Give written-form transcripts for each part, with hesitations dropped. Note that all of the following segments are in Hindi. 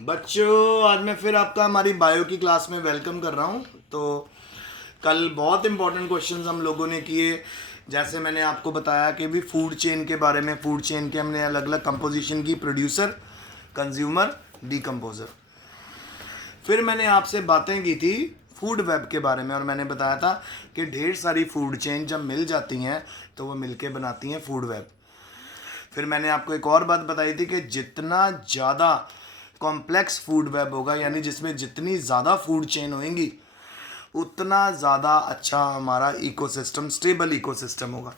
बच्चों, आज मैं फिर आपका हमारी बायो की क्लास में वेलकम कर रहा हूँ। तो कल बहुत इंपॉर्टेंट क्वेश्चंस हम लोगों ने किए। जैसे मैंने आपको बताया कि भी फूड चेन के बारे में, फूड चेन के हमने अलग अलग कंपोजिशन की, प्रोड्यूसर, कंज्यूमर, डीकम्पोजर। फिर मैंने आपसे बातें की थी फूड वेब के बारे में और मैंने बताया था कि ढेर सारी फूड चेन जब मिल जाती हैं तो वो मिलके बनाती हैं फूड वेब। फिर मैंने आपको एक और बात बताई थी कि जितना ज़्यादा कॉम्प्लेक्स फूड वेब होगा, यानी जिसमें जितनी ज़्यादा फूड चेन होंगी, उतना ज़्यादा अच्छा हमारा इकोसिस्टम, स्टेबल इकोसिस्टम होगा।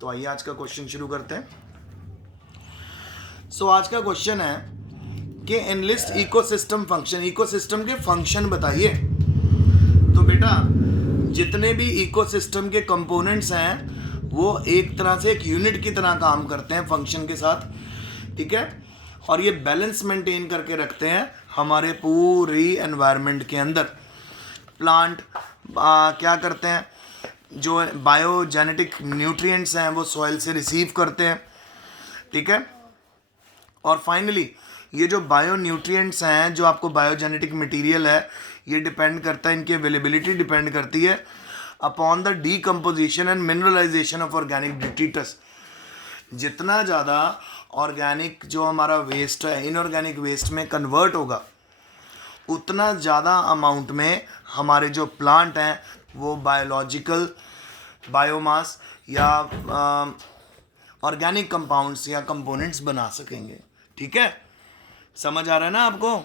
तो आइए आज का क्वेश्चन शुरू करते हैं। आज का क्वेश्चन है कि एनलिस्ट इकोसिस्टम फंक्शन, इकोसिस्टम के फंक्शन बताइए। तो बेटा, जितने भी इकोसिस्टम के कंपोनेंट्स हैं वो एक तरह से एक यूनिट की तरह काम करते हैं फंक्शन के साथ, ठीक है। और ये बैलेंस मेंटेन करके रखते हैं हमारे पूरी एनवायरनमेंट के अंदर। प्लांट क्या करते हैं, जो बायोजेनेटिक न्यूट्रिएंट्स हैं वो सॉइल से रिसीव करते हैं, ठीक है। और फाइनली ये जो बायो न्यूट्रिएंट्स हैं, जो आपको बायोजेनेटिक मटेरियल है, ये डिपेंड करता है, इनकी अवेलेबिलिटी डिपेंड करती है upon the decomposition and mineralization of organic detritus. जितना ज़्यादा ऑर्गेनिक जो हमारा वेस्ट है इनऑर्गेनिक वेस्ट में कन्वर्ट होगा, उतना ज़्यादा अमाउंट में हमारे जो प्लांट हैं वो बायोलॉजिकल बायोमास या ऑर्गेनिक कंपाउंड्स या कंपोनेंट्स बना सकेंगे, ठीक है। समझ आ रहा है ना आपको।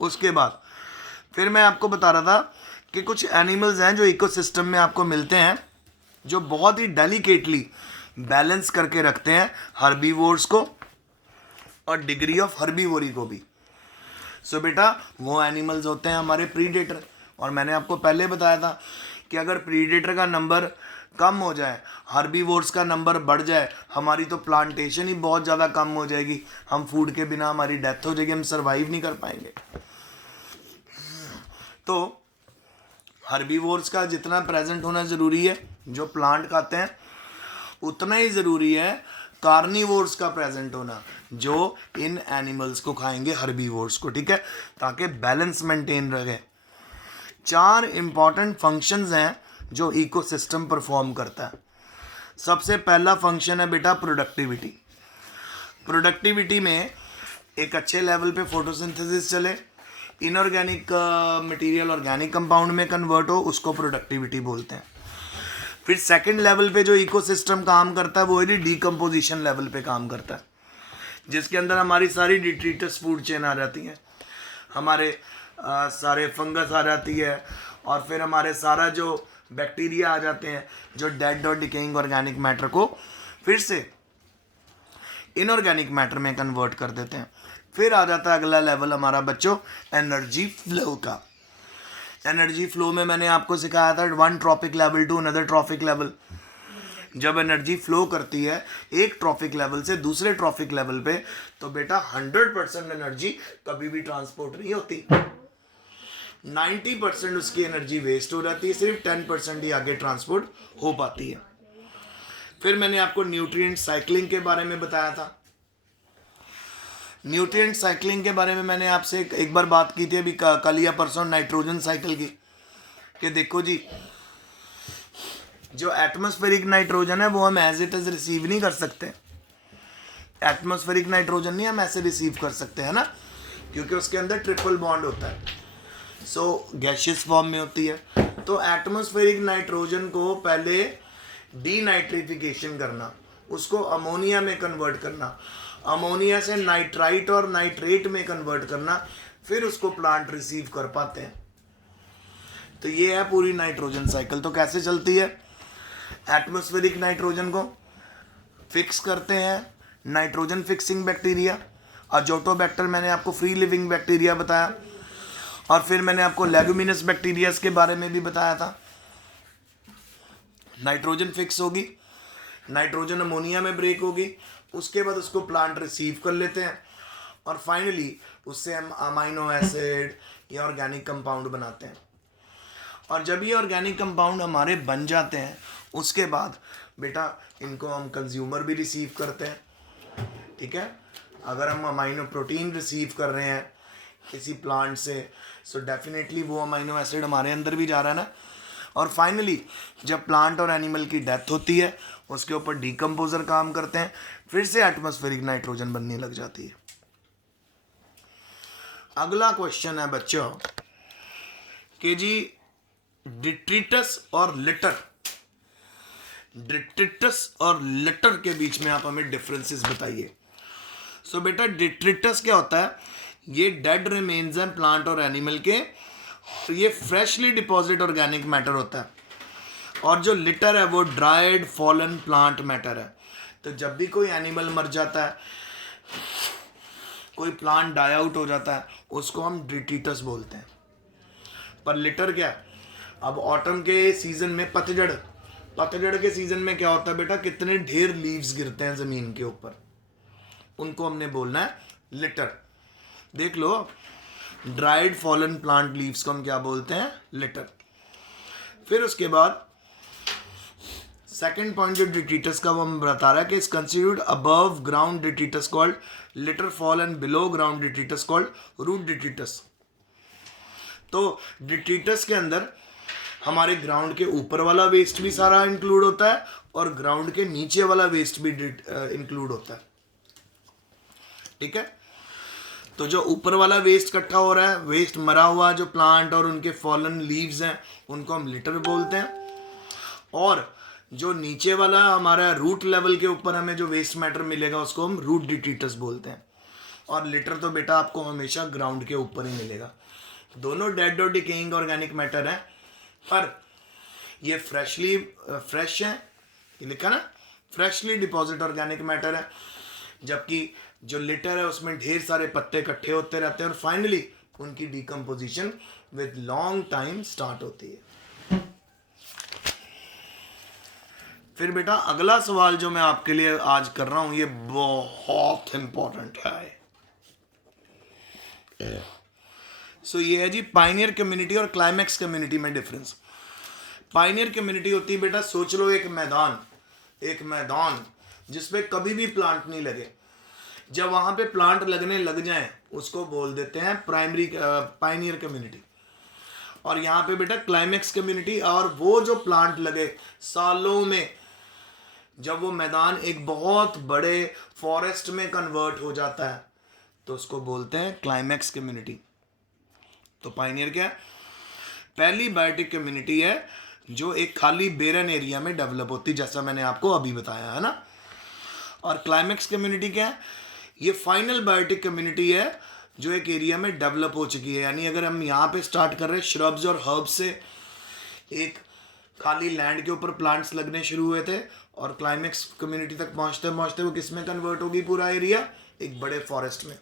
उसके बाद फिर मैं आपको बता रहा था कि कुछ एनिमल्स हैं जो इकोसिस्टम में आपको मिलते हैं, जो बहुत ही डेलिकेटली बैलेंस करके रखते हैं हर्बीवोर्स को और डिग्री ऑफ हर्बीवोरी को भी। बेटा, वो एनिमल्स होते हैं हमारे प्रीडेटर। और मैंने आपको पहले बताया था कि अगर प्रीडेटर का नंबर कम हो जाए, हर्बीवोर्स का नंबर बढ़ जाए, हमारी तो प्लांटेशन ही बहुत ज़्यादा कम हो जाएगी, हम फूड के बिना हमारी डेथ हो जाएगी, हम सर्वाइव नहीं कर पाएंगे। तो हर्बीवोर्स का जितना प्रेजेंट होना ज़रूरी है, जो प्लांट खाते हैं, उतना ही ज़रूरी है कार्निवोर्स का प्रेजेंट होना, जो इन एनिमल्स को खाएंगे, हर्बीवोर्स को, ठीक है, ताकि बैलेंस मेंटेन रहे। 4 इंपॉर्टेंट फंक्शंस हैं जो इकोसिस्टम परफॉर्म करता है। सबसे पहला फंक्शन है बेटा प्रोडक्टिविटी। प्रोडक्टिविटी में एक अच्छे लेवल पे फोटोसिंथेसिस चले, इनऑर्गेनिक मटेरियल ऑर्गेनिक कंपाउंड में कन्वर्ट हो, उसको प्रोडक्टिविटी बोलते हैं। फिर सेकंड लेवल पे जो इकोसिस्टम काम करता है वो है डीकम्पोजिशन लेवल पे काम करता है, जिसके अंदर हमारी सारी डिट्रीटस फूड चेन आ जाती हैं, हमारे सारे फंगस आ जाती है, और फिर हमारे सारा जो बैक्टीरिया आ जाते हैं, जो डेड और डिकेइंग ऑर्गेनिक मैटर को फिर से इनऑर्गेनिक मैटर में कन्वर्ट कर देते हैं। फिर आ जाता है अगला लेवल हमारा बच्चों एनर्जी फ्लो का। एनर्जी फ्लो में मैंने आपको सिखाया था one trophic level to another trophic level. जब एनर्जी फ्लो करती है एक ट्रॉपिक लेवल से दूसरे ट्रॉपिक लेवल पे, तो बेटा 100% एनर्जी कभी भी ट्रांसपोर्ट नहीं होती। 90% उसकी एनर्जी वेस्ट हो जाती है, सिर्फ 10% ही आगे ट्रांसपोर्ट हो पाती है। फिर मैंने आपको न्यूट्रिएंट साइक्लिंग के बारे में बताया था। न्यूट्रिएंट साइक्लिंग के बारे में मैंने आपसे एक बार बात की थी अभी कल या परसों, नाइट्रोजन साइकिल की, कि देखो जी, जो एटमॉस्फेरिक नाइट्रोजन है वो हम एज इट इज रिसीव नहीं कर सकते। एटमॉस्फेरिक नाइट्रोजन नहीं हम ऐसे रिसीव कर सकते, है ना, क्योंकि उसके अंदर ट्रिपल बॉन्ड होता है, गैशियस फॉर्म में होती है। तो एटमॉस्फेरिक नाइट्रोजन को पहले डीनाइट्रिफिकेशन करना, उसको अमोनिया में कन्वर्ट करना, अमोनिया से नाइट्राइट और नाइट्रेट में कन्वर्ट करना, फिर उसको प्लांट रिसीव कर पाते हैं। तो ये है पूरी नाइट्रोजन साइकिल। तो कैसे चलती है, एटमॉस्फेरिक नाइट्रोजन को फिक्स करते हैं नाइट्रोजन फिक्सिंग बैक्टीरिया, अजोटोबैक्टर मैंने आपको फ्री लिविंग बैक्टीरिया बताया, और फिर मैंने आपको लेगुमिनस बैक्टीरियाज के बारे में भी बताया था। नाइट्रोजन फिक्स होगी, नाइट्रोजन अमोनिया में ब्रेक होगी, उसके बाद उसको प्लांट रिसीव कर लेते हैं, और फाइनली उससे हम अमाइनो एसिड या ऑर्गेनिक कंपाउंड बनाते हैं। और जब ये ऑर्गेनिक कंपाउंड हमारे बन जाते हैं, उसके बाद बेटा इनको हम कंज्यूमर भी रिसीव करते हैं, ठीक है। अगर हम अमाइनो प्रोटीन रिसीव कर रहे हैं किसी प्लांट से, सो डेफिनेटली वो अमीनो एसिड हमारे अंदर भी जा रहा है ना। और फाइनली जब प्लांट और एनिमल की डेथ होती है उसके ऊपर डीकम्पोजर काम करते हैं, फिर से एटमॉस्फेरिक नाइट्रोजन बनने लग जाती है। अगला क्वेश्चन है बच्चों कि जी डिट्रिटस और लिटर, डिट्रिटस और लिटर के बीच में आप हमें डिफरेंसेस बताइए। सो बेटा डिट्रिटस क्या होता है, ये डेड रिमेन्स हैं प्लांट और एनिमल के, ये फ्रेशली डिपॉजिट ऑर्गेनिक मैटर होता है। और जो लिटर है वो ड्राइड फॉलन प्लांट मैटर है। तो जब भी कोई एनिमल मर जाता है, कोई प्लांट डाई आउट हो जाता है, उसको हम डिट्रिटस बोलते हैं। पर लिटर क्या है, अब ऑटम के सीजन में पतझड़ के सीजन में क्या होता है बेटा, कितने ढेर लीव्स गिरते हैं जमीन के ऊपर, उनको हमने बोलना है लिटर। देख लो, ड्राइड फॉलन प्लांट लीव्स को हम क्या बोलते हैं, लिटर। फिर उसके बाद सेकंड पॉइंट जो डिट्रिटस का वो हम बता रहा है कि is considered above ground detritus called litter fall and below ground detritus called root detritus. तो डिट्रिटस के अंदर हमारे ग्राउंड के ऊपर वाला वेस्ट भी सारा इंक्लूड होता है और ग्राउंड के नीचे वाला वेस्ट भी इंक्लूड होता है। ठीक है, तो जो ऊपर वाला वेस्ट इकट्ठा हो रहा है, वेस्ट मरा हुआ जो प्लांट और उनके फॉलन लीव्स हैं, उनको हम लिटर बोलते हैं। और जो नीचे वाला हमारा रूट लेवल के ऊपर हमें जो वेस्ट मैटर मिलेगा उसको हम रूट डिट्रिटस बोलते हैं। और लिटर तो बेटा आपको हमेशा ग्राउंड के ऊपर ही मिलेगा। दोनों डेड और डिकेइंग ऑर्गेनिक मैटर है, पर ये फ्रेश है, ये लिखा ना, फ्रेशली डिपॉजिट ऑर्गेनिक मैटर है। जबकि जो लिटर है उसमें ढेर सारे पत्ते इकट्ठे होते रहते हैं और फाइनली उनकी decomposition with long time start होती है। फिर बेटा अगला सवाल जो मैं आपके लिए आज कर रहा हूं ये बहुत इंपॉर्टेंट है। सो ये है जी पाइनियर कम्युनिटी और क्लाइमैक्स कम्युनिटी में डिफरेंस। पाइनियर कम्युनिटी होती है बेटा, सोच लो एक मैदान जिसपे कभी भी प्लांट नहीं लगे, जब वहां पे प्लांट लगने लग जाएं उसको बोल देते हैं पाइनियर कम्युनिटी। और यहाँ पे बेटा क्लाइमैक्स कम्युनिटी, और वो जो प्लांट लगे सालों में, जब वो मैदान एक बहुत बड़े फॉरेस्ट में कन्वर्ट हो जाता है तो उसको बोलते हैं क्लाइमैक्स कम्युनिटी। तो पाइनियर क्या है, पहली बायोटिक कम्युनिटी है जो एक खाली बेरन एरिया में डेवलप होती, जैसा मैंने आपको अभी बताया है ना। और क्लाइमैक्स कम्युनिटी क्या है, ये फाइनल बायोटिक कम्युनिटी है जो एक एरिया में डेवलप हो चुकी है। यानी अगर हम यहाँ पे स्टार्ट कर रहे हैं श्रब्स और हर्ब्स से, एक खाली लैंड के ऊपर प्लांट्स लगने शुरू हुए थे और क्लाइमैक्स कम्युनिटी तक पहुँचते पहुँचते वो किस में कन्वर्ट होगी, पूरा एरिया एक बड़े फॉरेस्ट में।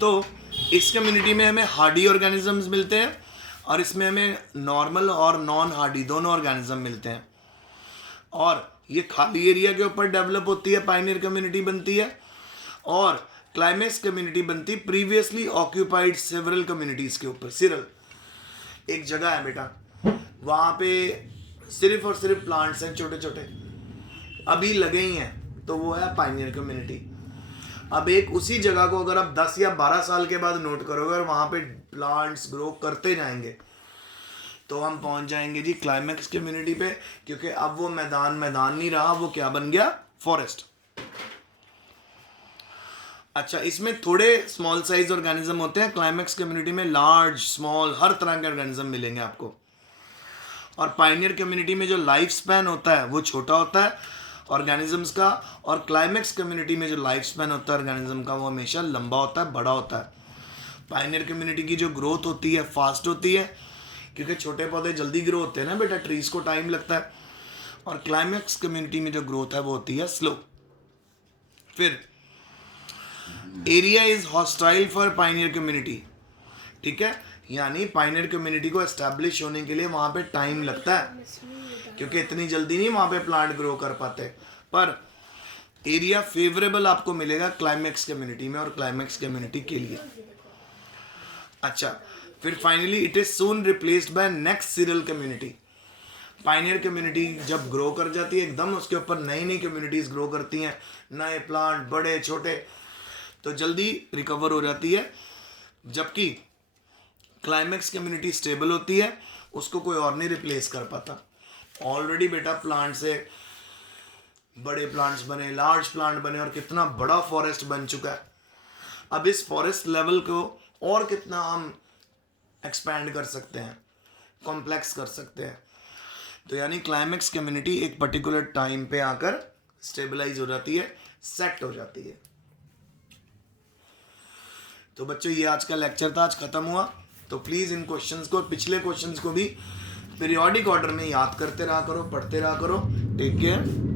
तो इस कम्युनिटी में हमें हार्डी ऑर्गेनिजम्स मिलते हैं और इसमें हमें नॉर्मल और नॉन हार्डी दोनों ऑर्गेनिज्म मिलते हैं। और ये खाली एरिया के ऊपर डेवलप होती है, पाइनियर कम्युनिटी बनती है। और क्लाइमैक्स कम्युनिटी बनती प्रीवियसली ऑक्यूपाइड सेवरल कम्युनिटीज के ऊपर। सिरल एक जगह है बेटा, वहाँ पे सिर्फ और सिर्फ प्लांट्स हैं छोटे छोटे, अभी लगे ही हैं, तो वो है पाइनियर कम्युनिटी। अब एक उसी जगह को अगर आप 10 या 12 साल के बाद नोट करोगे और वहाँ पे प्लांट्स ग्रो करते जाएंगे तो हम पहुँच जाएंगे जी क्लाइमैक्स कम्युनिटी पे, क्योंकि अब वो मैदान नहीं रहा, वो क्या बन गया, फॉरेस्ट। अच्छा, इसमें थोड़े स्मॉल साइज ऑर्गेनिज्म होते हैं, क्लाइमैक्स कम्युनिटी में लार्ज स्मॉल हर तरह के ऑर्गेनिज्म मिलेंगे आपको। और पाइनियर कम्युनिटी में जो लाइफ स्पैन होता है वो छोटा होता है ऑर्गेनिजम्स का, और क्लाइमैक्स कम्युनिटी में जो लाइफ स्पैन होता है ऑर्गेनिज्म का वो हमेशा लंबा होता है, बड़ा होता है। पाइनियर कम्युनिटी की जो ग्रोथ होती है फास्ट होती है, क्योंकि छोटे पौधे जल्दी ग्रो होते हैं ना बेटा, ट्रीज को टाइम लगता है। और क्लाइमैक्स कम्युनिटी में जो ग्रोथ है वो होती है स्लो। फिर area is hostile for pioneer community, ठीक है, यानी पाइनियर कम्युनिटी को एस्टैब्लिश होने के लिए वहाँ पे टाइम लगता है, क्योंकि इतनी जल्दी नहीं वहाँ पे प्लांट ग्रो कर पाते। पर एरिया फेवरेबल आपको मिलेगा क्लाइमैक्स कम्युनिटी में और क्लाइमैक्स कम्युनिटी के लिए। अच्छा, फिर finally it is soon replaced by next cereal community. Pioneer community जब ग्रो कर जाती है एकदम, उसके ऊपर नई नई कम्युनिटीज ग्रो करती हैं, नए प्लांट बड़े छोटे, तो जल्दी रिकवर हो जाती है, जबकि क्लाइमेक्स कम्युनिटी स्टेबल होती है, उसको कोई और नहीं रिप्लेस कर पाता। ऑलरेडी बेटा प्लांट से बड़े प्लांट्स बने, लार्ज प्लांट बने और कितना बड़ा फॉरेस्ट बन चुका है। अब इस फॉरेस्ट लेवल को और कितना हम एक्सपैंड कर सकते हैं, कॉम्प्लेक्स कर सकते हैं। तो यानी क्लाइमेक्स कम्युनिटी एक पर्टिकुलर टाइम पे आकर स्टेबलाइज हो जाती है, सेट हो जाती है। तो बच्चों ये आज का लेक्चर था, आज खत्म हुआ। तो प्लीज़ इन क्वेश्चंस को, पिछले क्वेश्चंस को भी पीरियोडिक ऑर्डर में याद करते रहा करो, पढ़ते रहा करो। Take care.